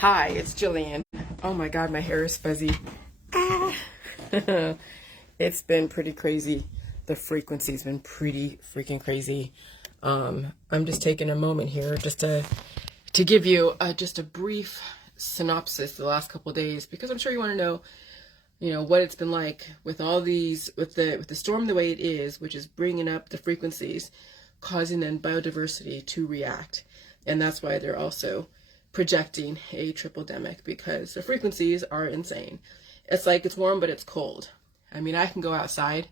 Hi, it's Jillian. Oh my God, my hair is fuzzy. Ah. It's been pretty crazy. The frequency's been pretty freaking crazy. I'm just taking a moment here just to give you just a brief synopsis the last couple of days, because I'm sure you want to know, what it's been like with all these, with the storm the way it is, which is bringing up the frequencies, causing then biodiversity to react. And that's why they're also projecting a triple-demic, because the frequencies are insane. It's like it's warm, but it's cold. I mean, I can go outside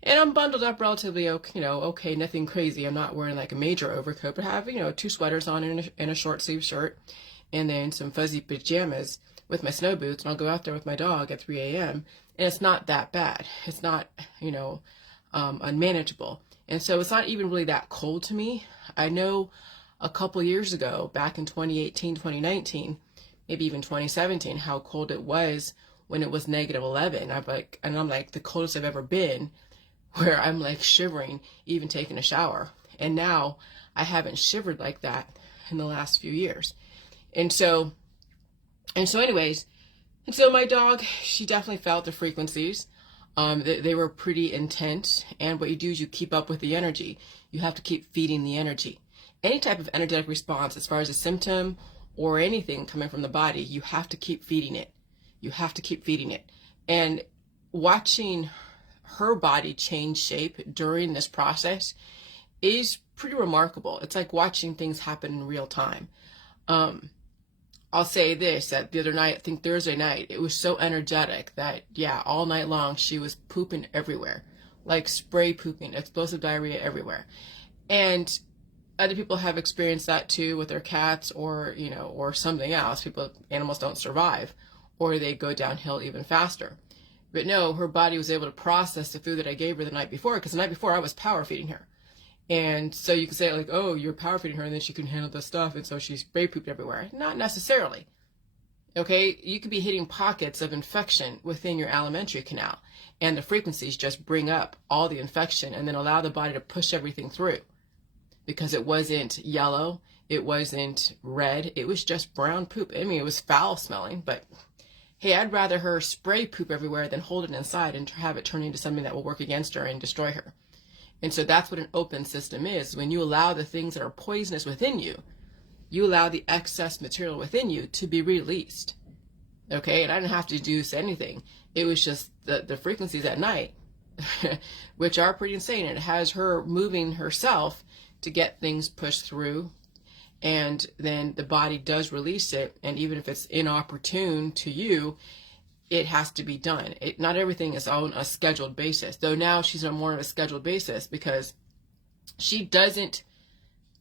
and I'm bundled up relatively okay, nothing crazy. I'm not wearing like a major overcoat, but I have, 2 sweaters on and a short sleeve shirt, and then some fuzzy pajamas with my snow boots, and I'll go out there with my dog at 3 a.m. and it's not that bad. It's not, unmanageable. And so it's not even really that cold to me. I know a couple years ago, back in 2018, 2019, maybe even 2017, how cold it was when it was -11. I'm like the coldest I've ever been, where I'm like shivering, even taking a shower. And now I haven't shivered like that in the last few years. And so my dog, she definitely felt the frequencies. They were pretty intense. And what you do is you keep up with the energy. You have to keep feeding the energy. Any type of energetic response, as far as a symptom or anything coming from the body, you have to keep feeding it. You have to keep feeding it. And watching her body change shape during this process is pretty remarkable. It's like watching things happen in real time. I'll say this, that the other night, I think Thursday night, it was so energetic that, all night long she was pooping everywhere, like spray pooping, explosive diarrhea everywhere. And other people have experienced that too with their cats or something else. Animals don't survive, or they go downhill even faster. But no, her body was able to process the food that I gave her the night before, because the night before I was power feeding her. And so you can say like, oh, you're power feeding her and then she couldn't handle the stuff, and so she spray pooped everywhere. Not necessarily. Okay, you could be hitting pockets of infection within your alimentary canal, and the frequencies just bring up all the infection and then allow the body to push everything through. Because it wasn't yellow, it wasn't red, it was just brown poop. I mean, it was foul smelling, but hey, I'd rather her spray poop everywhere than hold it inside and have it turn into something that will work against her and destroy her. And so that's what an open system is. When you allow the things that are poisonous within you, you allow the excess material within you to be released. Okay, and I didn't have to do anything. It was just the frequencies at night, which are pretty insane. And it has her moving herself to get things pushed through, and then the body does release it. And even if it's inopportune to you, it has to be done. Not everything is on a scheduled basis, though now she's on more of a scheduled basis, because she doesn't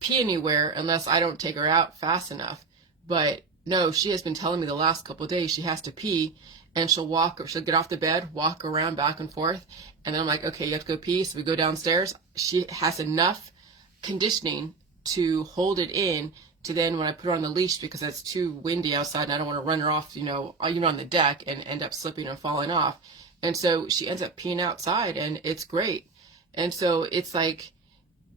pee anywhere unless I don't take her out fast enough. But no, she has been telling me the last couple of days she has to pee, and she'll get off the bed, walk around back and forth, and then I'm like, okay, you have to go pee. So we go downstairs. She has enough conditioning to hold it in, to then when I put her on the leash, because it's too windy outside and I don't want to run her off, on the deck and end up slipping and falling off. And so she ends up peeing outside, and it's great. And so it's like,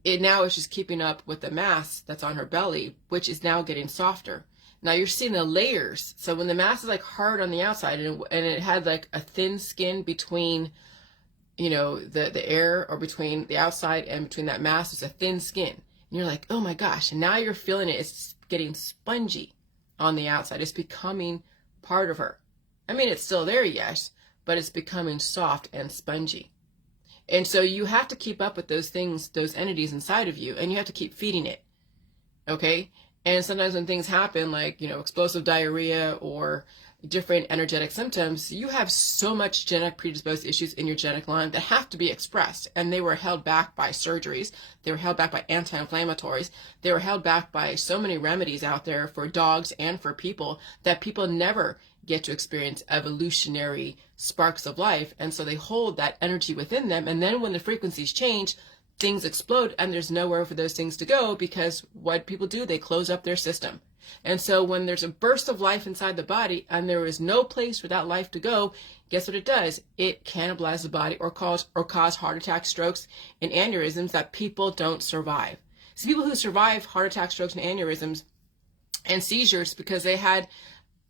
it now is just keeping up with the mass that's on her belly, which is now getting softer. Now you're seeing the layers. So when the mass is like hard on the outside, and it had like a thin skin between the air, or between the outside and between that mass, is a thin skin. And you're like, oh my gosh. And now you're feeling it. It's getting spongy on the outside. It's becoming part of her. I mean, it's still there, yes, but it's becoming soft and spongy. And so you have to keep up with those things, those entities inside of you, and you have to keep feeding it. Okay? And sometimes when things happen, like, explosive diarrhea or different energetic symptoms, you have so much genetic predisposed issues in your genetic line that have to be expressed. And they were held back by surgeries. They were held back by anti-inflammatories. They were held back by so many remedies out there for dogs and for people, that people never get to experience evolutionary sparks of life. And so they hold that energy within them. And then when the frequencies change, things explode, and there's nowhere for those things to go, because what people do, they close up their system. And so when there's a burst of life inside the body and there is no place for that life to go, guess what it does? It cannibalizes the body, or cause heart attacks, strokes, and aneurysms that people don't survive. So people who survive heart attacks, strokes, and aneurysms and seizures because they had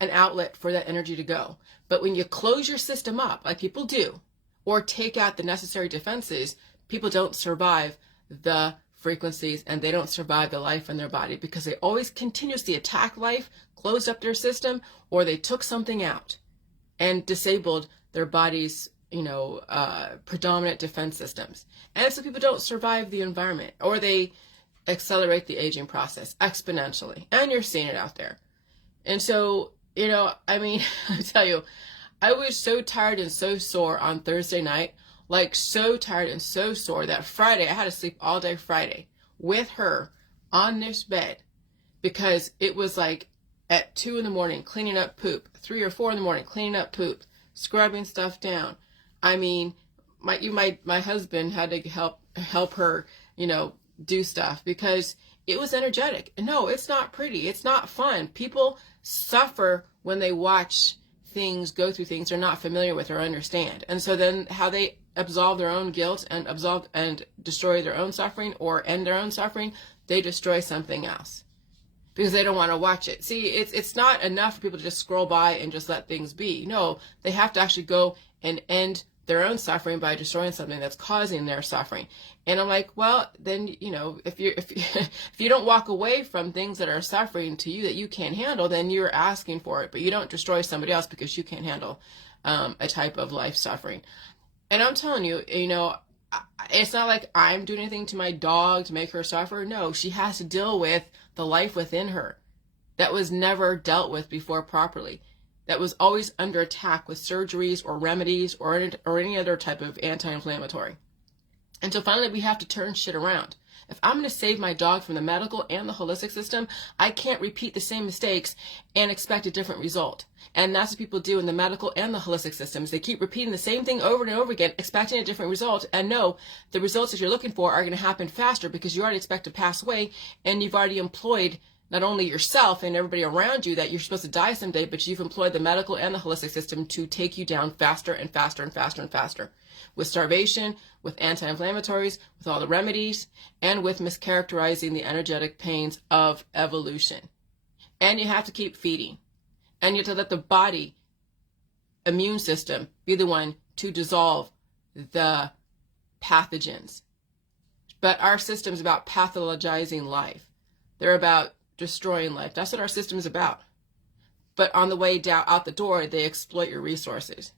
an outlet for that energy to go. But when you close your system up, like people do, or take out the necessary defenses, people don't survive the frequencies and they don't survive the life in their body because they always continuously attack life, closed up their system, or they took something out and disabled their body's, predominant defense systems. And so people don't survive the environment, or they accelerate the aging process exponentially. And you're seeing it out there. And so, I tell you, I was so tired and so sore on Thursday night, like so tired and so sore that Friday, I had to sleep all day Friday with her on this bed because it was like at 2 a.m. cleaning up poop, 3 or 4 a.m. cleaning up poop, scrubbing stuff down. I mean, my husband had to help her, do stuff because it was energetic. No, it's not pretty. It's not fun. People suffer when they watch things, go through things they're not familiar with or understand. And so then how they absolve their own guilt and absolve and destroy their own suffering or end their own suffering, they destroy something else because they don't want to watch it. See, it's not enough for people to just scroll by and just let things be. No, they have to actually go and end their own suffering by destroying something that's causing their suffering. And I'm like, well, then, if you don't walk away from things that are suffering to you that you can't handle, then you're asking for it, but you don't destroy somebody else because you can't handle a type of life suffering. And I'm telling you, it's not like I'm doing anything to my dog to make her suffer. No, she has to deal with the life within her that was never dealt with before properly, that was always under attack with surgeries or remedies or any other type of anti-inflammatory. And so finally we have to turn shit around. If I'm going to save my dog from the medical and the holistic system, I can't repeat the same mistakes and expect a different result. And that's what people do in the medical and the holistic systems. They keep repeating the same thing over and over again, expecting a different result. And no, the results that you're looking for are going to happen faster because you already expect to pass away and you've already employed not only yourself and everybody around you that you're supposed to die someday, but you've employed the medical and the holistic system to take you down faster and faster and faster and faster. With starvation, with anti-inflammatories, with all the remedies, and with mischaracterizing the energetic pains of evolution. And you have to keep feeding. And you have to let the body immune system be the one to dissolve the pathogens. But our system's about pathologizing life. They're about destroying life. That's what our system is about. But on the way down out the door, they exploit your resources.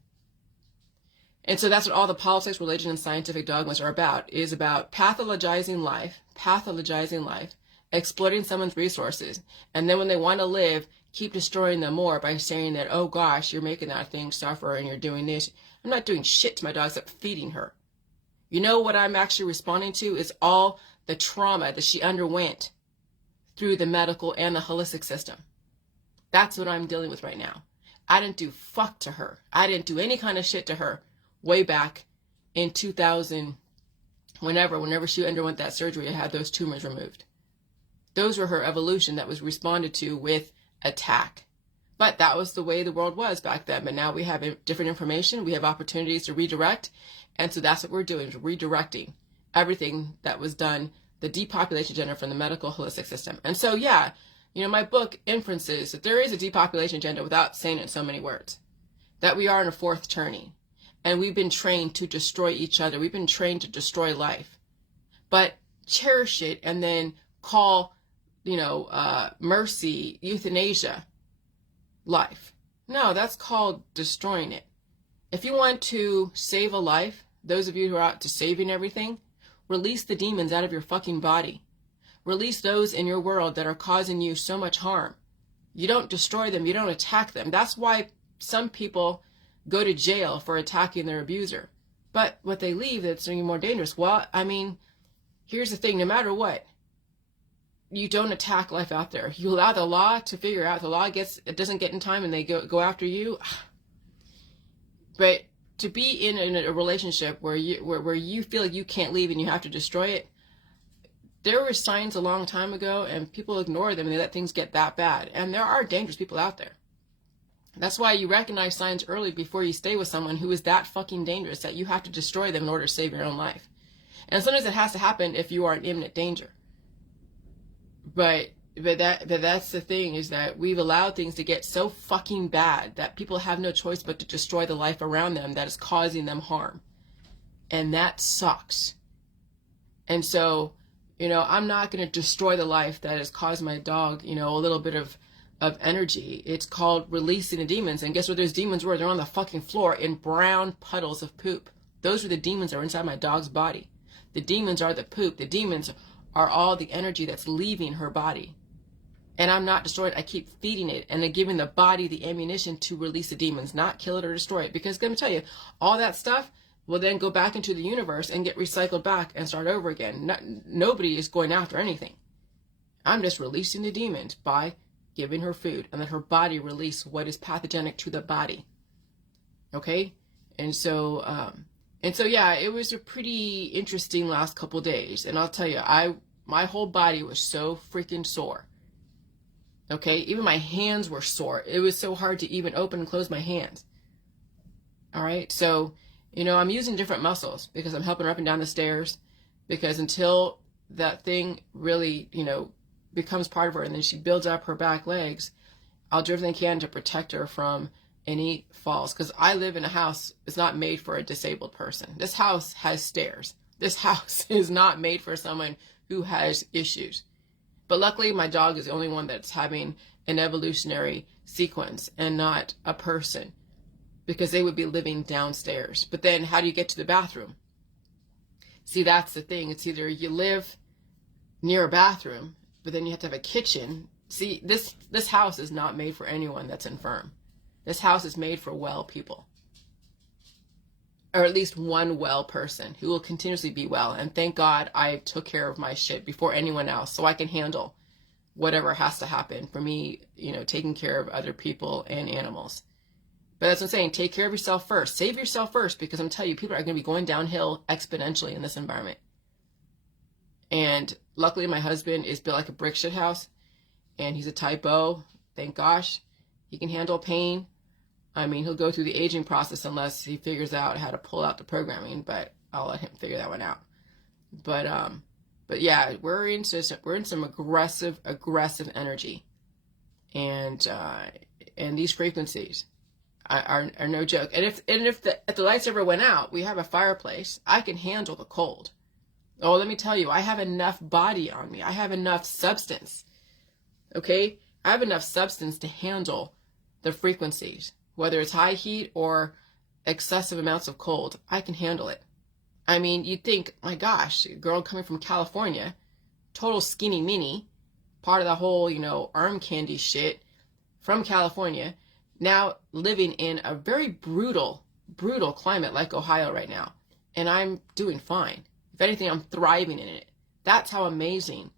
And so that's what all the politics, religion, and scientific dogmas are about, is about pathologizing life, exploiting someone's resources. And then when they want to live, keep destroying them more by saying that, oh gosh, you're making that thing suffer and you're doing this. I'm not doing shit to my dog except feeding her. You know what I'm actually responding to is all the trauma that she underwent through the medical and the holistic system. That's what I'm dealing with right now. I didn't do fuck to her. I didn't do any kind of shit to her way back in 2000, whenever she underwent that surgery and had those tumors removed. Those were her evolution that was responded to with attack. But that was the way the world was back then. But now we have different information. We have opportunities to redirect. And so that's what we're doing, is redirecting everything that was done, the depopulation agenda from the medical holistic system. And so, yeah, my book inferences that there is a depopulation agenda without saying it in so many words, that we are in a fourth turning. And we've been trained to destroy each other. We've been trained to destroy life. But cherish it and then call, mercy, euthanasia, life. No, that's called destroying it. If you want to save a life, those of you who are out to saving everything, release the demons out of your fucking body. Release those in your world that are causing you so much harm. You don't destroy them. You don't attack them. That's why some people go to jail for attacking their abuser. But what they leave, that's even more dangerous. Well, here's the thing. No matter what, you don't attack life out there. You allow the law to figure out. The law it doesn't get in time and they go after you. But to be in a relationship where you feel like you can't leave and you have to destroy it, there were signs a long time ago and people ignore them and they let things get that bad. And there are dangerous people out there. That's why you recognize signs early before you stay with someone who is that fucking dangerous that you have to destroy them in order to save your own life. And sometimes it has to happen if you are in imminent danger. But that's the thing, is that we've allowed things to get so fucking bad that people have no choice but to destroy the life around them that is causing them harm. And that sucks. And so, I'm not going to destroy the life that has caused my dog, a little bit of energy. It's called releasing the demons. And guess what those demons were? They're on the fucking floor in brown puddles of poop. Those are the demons that are inside my dog's body. The demons are the poop. The demons are all the energy that's leaving her body. And I'm not destroying it. I keep feeding it and then giving the body the ammunition to release the demons, not kill it or destroy it. Because let me tell you, all that stuff will then go back into the universe and get recycled back and start over again. Nobody is going after anything. I'm just releasing the demons by giving her food and let her body release what is pathogenic to the body. Okay? And so yeah, it was a pretty interesting last couple days. And I'll tell you, my whole body was so freaking sore. Okay, even my hands were sore. It was so hard to even open and close my hands. All right, so, I'm using different muscles because I'm helping her up and down the stairs, because until that thing really, becomes part of her and then she builds up her back legs, I'll do everything I can to protect her from any falls. Because I live in a house that's not made for a disabled person. This house has stairs. This house is not made for someone who has issues. But luckily, my dog is the only one that's having an evolutionary sequence and not a person, because they would be living downstairs. But then how do you get to the bathroom? See, that's the thing. It's either you live near a bathroom, but then you have to have a kitchen. See, this house is not made for anyone that's infirm. This house is made for well people. Or at least one well person who will continuously be well. And thank God I took care of my shit before anyone else, so I can handle whatever has to happen for me, taking care of other people and animals. But that's what I'm saying. Take care of yourself first. Save yourself first, because I'm telling you, people are going to be going downhill exponentially in this environment. And luckily, my husband is built like a brick shit house, and he's a type O. Thank gosh. He can handle pain. I mean, he'll go through the aging process unless he figures out how to pull out the programming, but I'll let him figure that one out. But yeah, we're in some aggressive energy, and these frequencies are no joke. And if the lights ever went out, we have a fireplace. I can handle the cold. Oh, let me tell you, I have enough body on me. I have enough substance. Okay, I have enough substance to handle the frequencies. Whether it's high heat or excessive amounts of cold, I can handle it. I mean, you'd think, my gosh, a girl coming from California, total skinny mini, part of the whole, arm candy shit from California, now living in a very brutal climate like Ohio right now. And I'm doing fine. If anything, I'm thriving in it. That's how amazing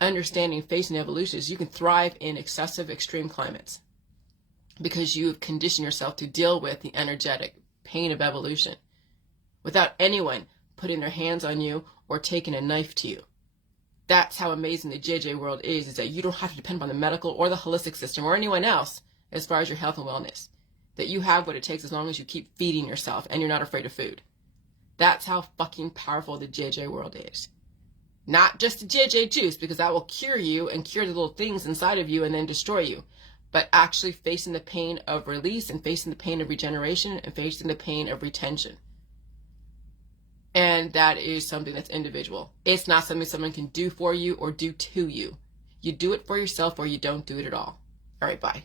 understanding facing evolution is. You can thrive in excessive extreme climates, because you've conditioned yourself to deal with the energetic pain of evolution without anyone putting their hands on you or taking a knife to you. That's how amazing the JJ world is that you don't have to depend on the medical or the holistic system or anyone else as far as your health and wellness. That you have what it takes as long as you keep feeding yourself and you're not afraid of food. That's how fucking powerful the JJ world is. Not just the JJ juice, because that will cure you and cure the little things inside of you and then destroy you. But actually facing the pain of release and facing the pain of regeneration and facing the pain of retention. And that is something that's individual. It's not something someone can do for you or do to you. You do it for yourself or you don't do it at all. All right, bye.